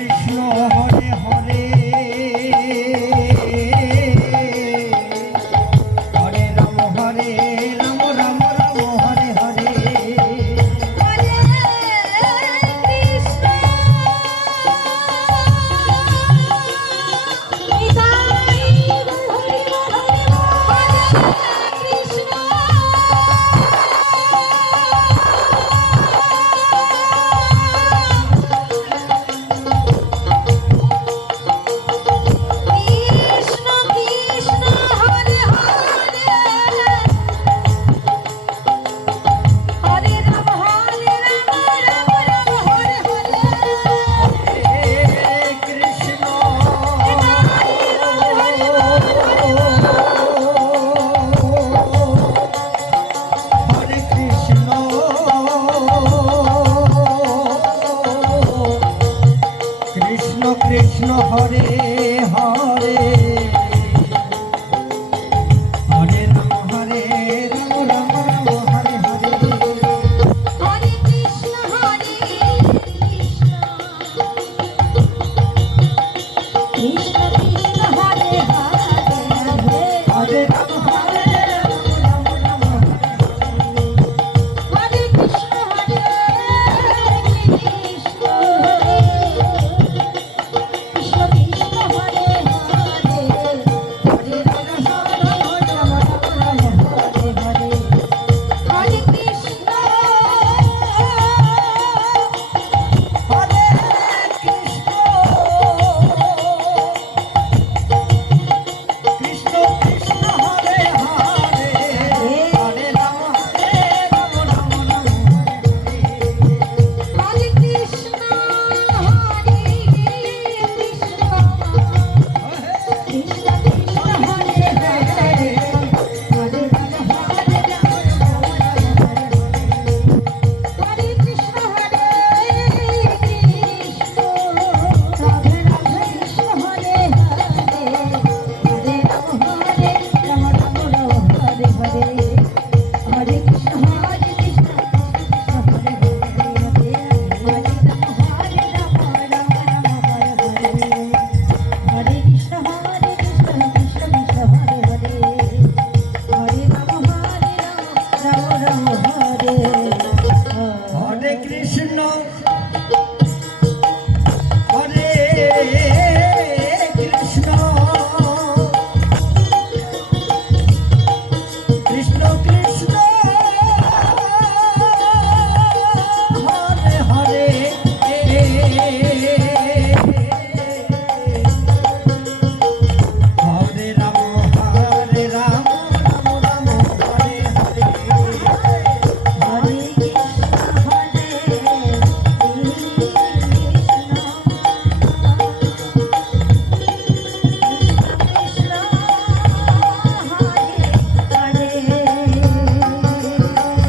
Krishna Hare Hare Hare Rao